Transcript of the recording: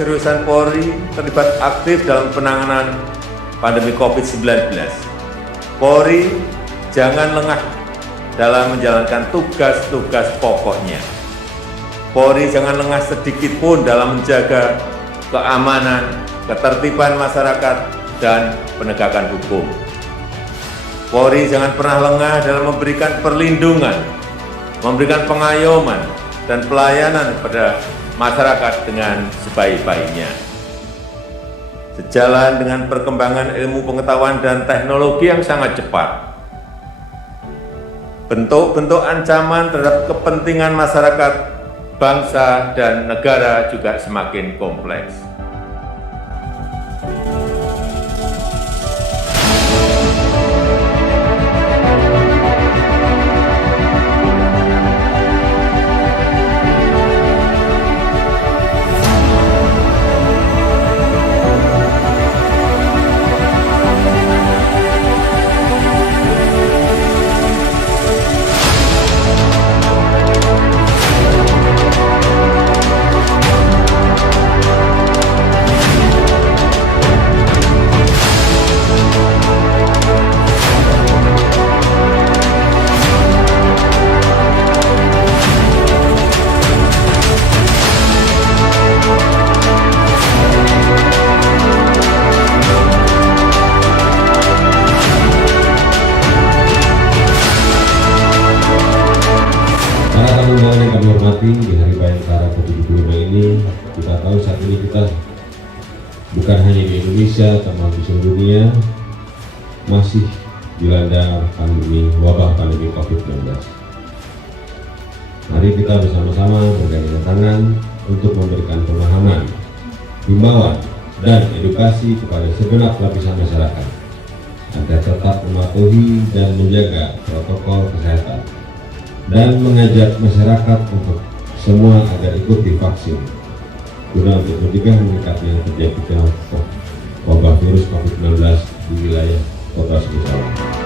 keseriusan Polri terlibat aktif dalam penanganan pandemi COVID-19. Polri jangan lengah dalam menjalankan tugas-tugas pokoknya. Polri jangan lengah sedikit pun dalam menjaga keamanan, ketertiban masyarakat, dan penegakan hukum. Polri jangan pernah lengah dalam memberikan perlindungan, memberikan pengayoman, dan pelayanan kepada masyarakat dengan sebaik-baiknya. Sejalan dengan perkembangan ilmu pengetahuan dan teknologi yang sangat cepat, bentuk-bentuk ancaman terhadap kepentingan masyarakat, bangsa, dan negara juga semakin kompleks. Para tamu undangan yang kami hormati, di Hari Bayangkara ke-75 ini, kita tahu saat ini kita bukan hanya di Indonesia, tapi di seluruh dunia masih dilanda wabah pandemi COVID-19. Mari kita bersama-sama bergandeng tangan untuk memberikan pemahaman, himbauan, dan edukasi kepada segenap lapisan masyarakat agar tetap mematuhi dan menjaga protokol kesehatan, dan mengajak masyarakat untuk semua agar ikut divaksin guna untuk mencegah meningkatnya terjadinya wabah virus COVID-19 di wilayah Kota Sumsel.